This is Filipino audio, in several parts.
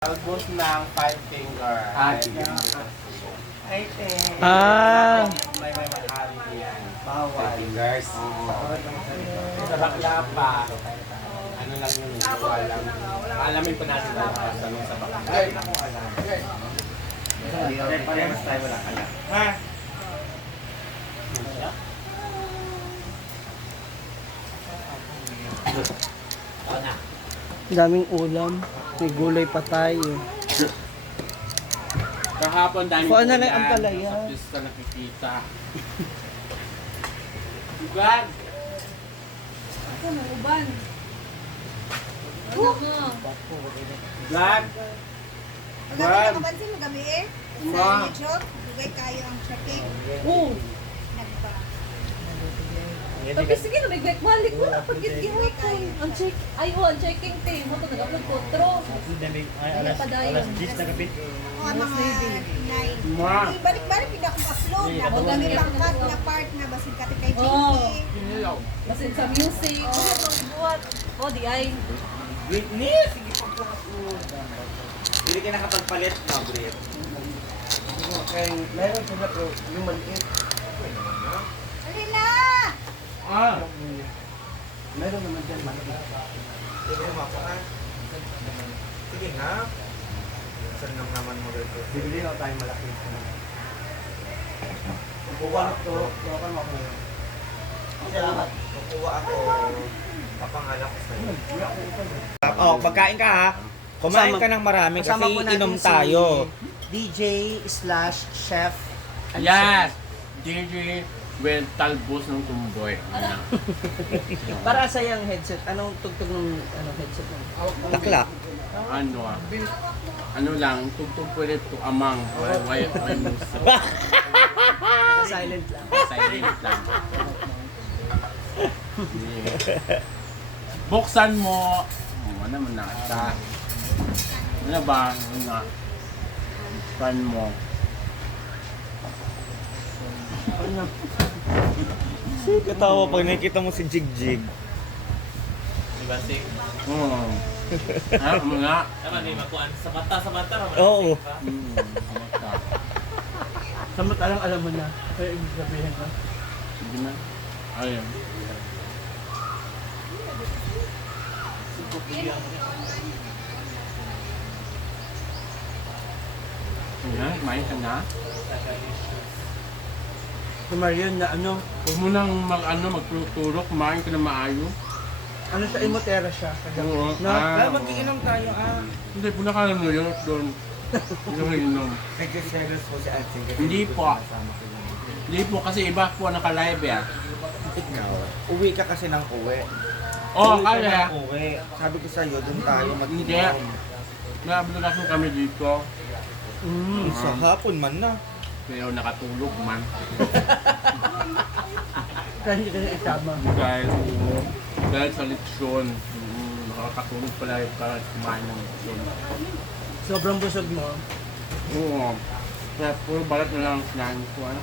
Albos ng five finger. Ay, may mahali yan. Bawal. Five fingers. Sa bakla pa. Ano lang yun, hindi ko alam. Alamin pa natin lang sa bakla. Ay, naku alam. Parehas tayo wala alam. Ha? Daming ulam. May gulay pa tayo. Kahapon dami Kuha na lang ang palaya. Sa pista nakikita. Ugan! Ako na uban. Ano mo? Ugan! Magabi na kapansin, magabi eh. Sa Ma. YouTube, bigay kayo ang tracking. Oo. Nagpa. Tapi sige na, may balik mo na. Pag-giveaway ko. Ang check, ay ang checking team. Mo to nag-upload ko. Tro. Kaya pa dayon. O ang mga 9. Ma. Balik-balik, hindi akong upload. Ako kami pangkat na part na basin kati kay Oo. Pinky. Basin sa music. Buhat. O, di ay. Whitney! Sige pagpukas mo. Hindi ka nakapagpalit na, Brit. Meron sila pero yung maliit. Alin na! Ah! Meron naman dyan maliit. Sige nga. Saan naman mo dito? Bibili na tayo malaki. Kukuha to. Kuha ka mo ako. Salamat. Kukuha ako. Papangalan ko sa'yo. Oh, pagkain ka ha. Kumain ka ng marami kasi Kasama po natin inom si tayo. DJ/chef. Yes! DJ Well Talbos ng Tumboy. Para sa yung headset. Anong tugtog ng headset mo? Takla. Ano lang, tugtog pwede to amang. Why music? Silent lang. Silent lang. Buksan mo. Ano naman na ata. Ano ba? Ano nga? Buksan mo. Katawa pag nakikita mo si Jigjig. Diba si? Ano nga? Oo. Mata. Samantalang alam mo na. Kaya ibig sabihin na. Hindi na. Ayun. Kumain ka na? Si Marian na ano. Huwag mo nang magtuturo, kumain ka na maayos. Ano sa Imotera siya. Oo. Kaya mag-iinom tayo Hindi po nakalunuyot doon. Inom. Nagsiselos po si Atsing. Hindi po. Hindi po kasi iba po naka-live eh. Ikaw, uwi ka kasi ng uwi. Oo, Uwi ka kaya. ng uwi. Sabi ko sa'yo, doon tayo Hindi. mag-inom. Nabulasan kami dito. Sa hapon man na. Kaya nakatulog man. Kaya hindi ka na isama. Dahil sa leksyon. Nakakatulog pala para kumain ng leksyon. Sobrang busog mo. Oo. Kaya puro balat na lang ang sinahin ko. Ano?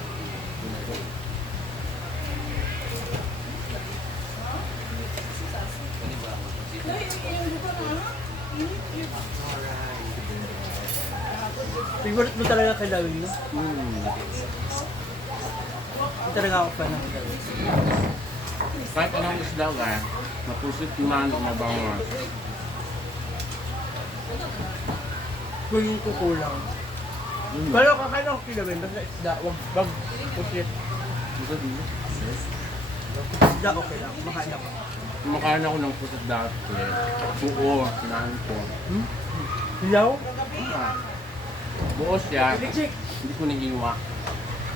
Favorite mo talaga kay Lawin, no? Hindi talaga ako fan ng Lawin. Kahit anong isda ka, mapusit man o mabangon. Kung yung kukulang. Pero kakain ako kay Lawin, basta isda, wag pusit. Gusto din. Isda okay lang, makain ako. Kumakain ako ng pusit dati. Buo, sinahin ko. Hilaw? Buo siya. Chick! Hindi ko nahiwa.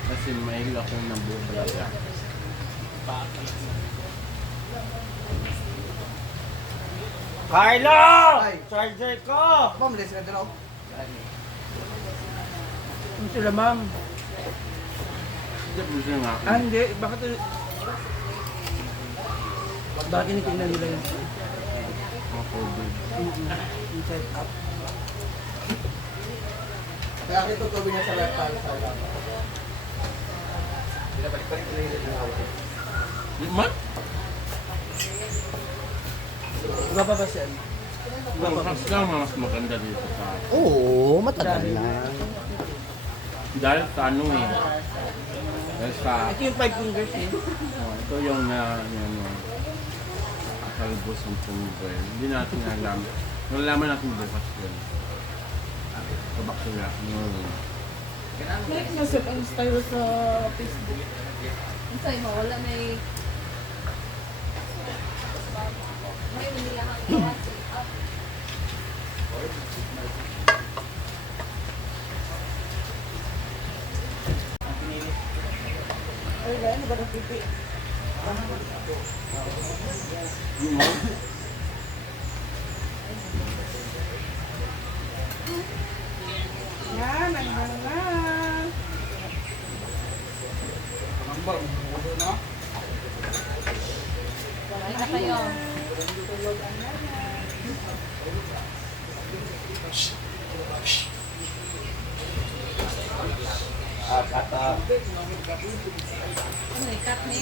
Kasi mahilig ako ng buo talaga. Carlo! Charger ko! Ma'am, listen na doon. Ano sila, ma'am? Hindi po siya nga. Hindi. Bakit bakit tinitingnan nila yun? Mga COVID. Yung set up. Kaya kito tuloy niya sa left hand side. Binabalik-balik ko na yung ako. Di man? Iba pa ba siya? Mas lang mas maganda dito sa... Oo, matagal na. Dahil sa ano eh. Dahil sa... Ito yung 5 fingers eh. ito yung kalbos ng punggoy. Hindi natin alam. Nalaman natin bukas yun. Kabak sila. Like nasip ang style sa Facebook. Ang sa'yo mo, wala may... May nilahang kawasi. Ay, gaya, ano ba ng pipi? Yan, ang na. Ay na kayo. Ano, ikat ni?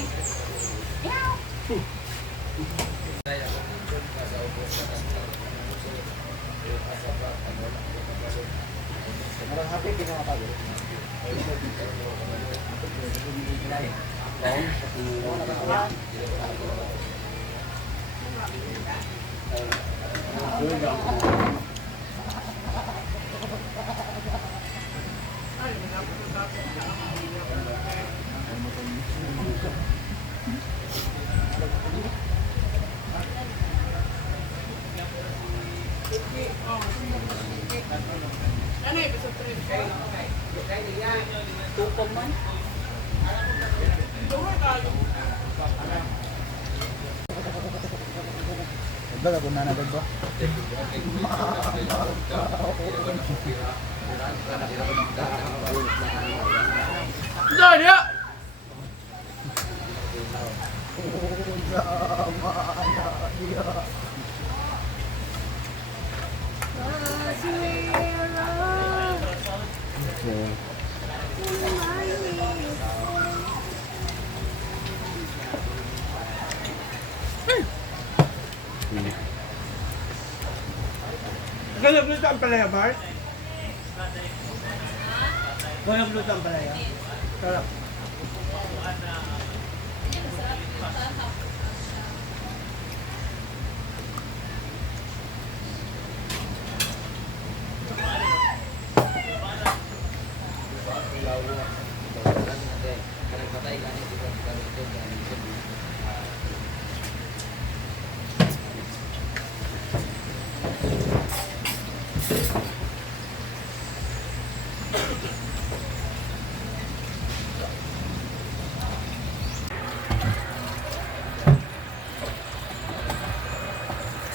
Ano yung episode 3? Tukong man. Baga, kung nanagad ba? Daya! Ganap nito ang palaya, Bart? Ganap nito ang palaya? Sarap.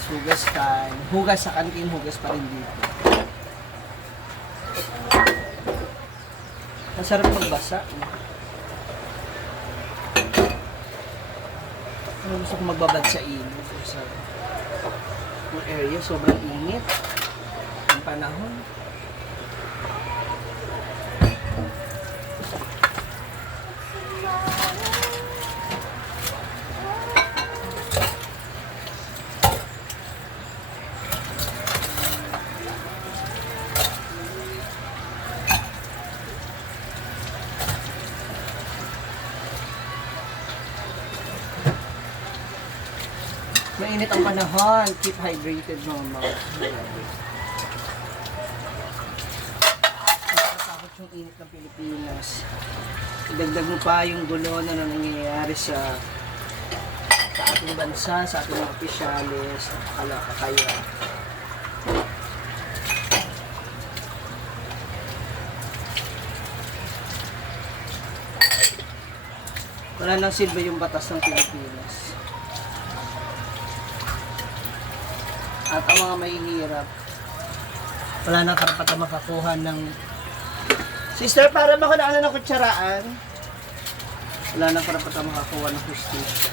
Hugas time. Hugas sa kantin, hugas pa rin dito. Masarap magbasa. Ano gusto ko magbabad sa init. Sa yung area, sobrang init. Ang panahon. Mainit ang panahon. Keep hydrated, mama. Nakakatakot yung init ng Pilipinas. Idagdag mo pa yung gulo na nangyayari sa ating bansa, sa ating mga opisyalis, kaya. Wala nang silbi yung batas ng Pilipinas. At ang mga mahihirap, wala nang karapatan makakuha ng... Sister, para ba ko na ng kutsaraan? Wala nang karapatan makakuha ng hustisya.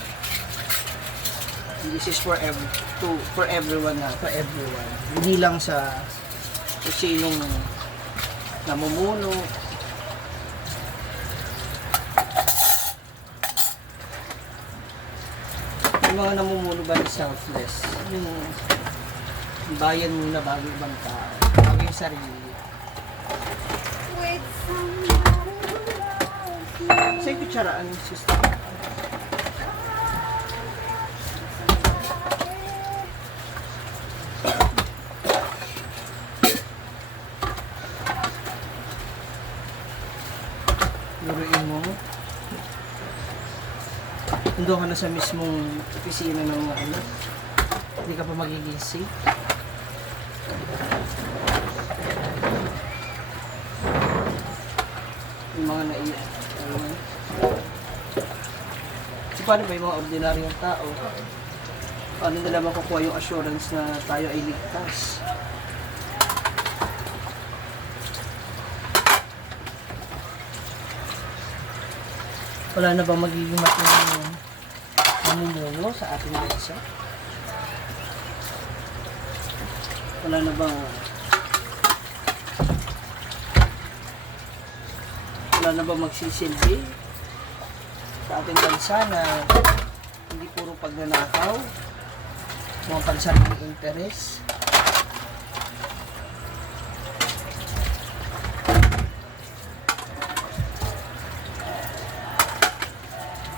This is for everyone na, for everyone. Hindi lang sa kung sinong namumuno. Yung mga namumuno ba selfless? Yung Bayan muna bago ibang tao. Bago yung sarili. With somebody who loves you. Sa'yo kutsaraan, sister. Luruin mo. Nandun ka na sa mismong opisina ng mga ano. Hindi ka pa magigising. Yung mga naiyak. So paano ba yung mga ordinaryong tao? Paano nila makukuha yung assurance na tayo ay ligtas? Wala na bang magiging matinong mamumuno sa ating bansa? Wala na bang magsisilbi sa ating bansa na hindi puro pagnanakaw, mga pansariling interes?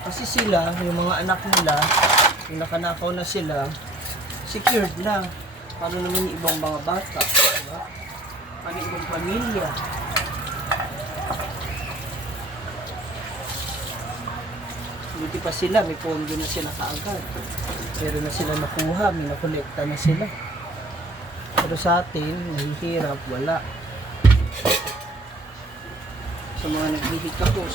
Kasi sila, yung mga anak nila, yung nakanakaw na sila, secured na. Paano naman yung ibang mga bata? Diba? Paano yung ibang pamilya? Buti pa sila, may pondo na sila kaagad. Pero na sila nakuha, may nakolekta na sila. Pero sa atin, nahihirap, wala. Sa mga naghihikapos.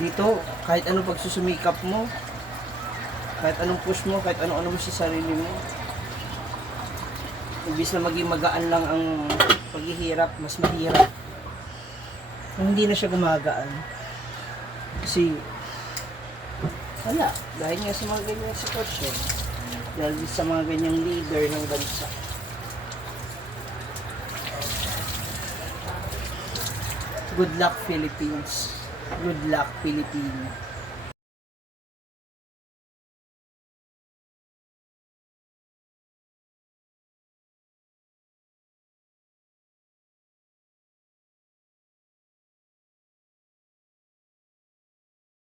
Dito, kahit anong pagsusumikap mo, kahit anong push mo, kahit ano-ano mo sa sarili mo, imbis na maging magaan lang ang paghihirap, mas mahirap. Kung hindi na siya gumagaan. Kasi, wala. Dahil nga sa mga ganyang sitwasyon, dahil sa mga ganyang leader ng bansa. Good luck, Philippines. Good luck, Philippines.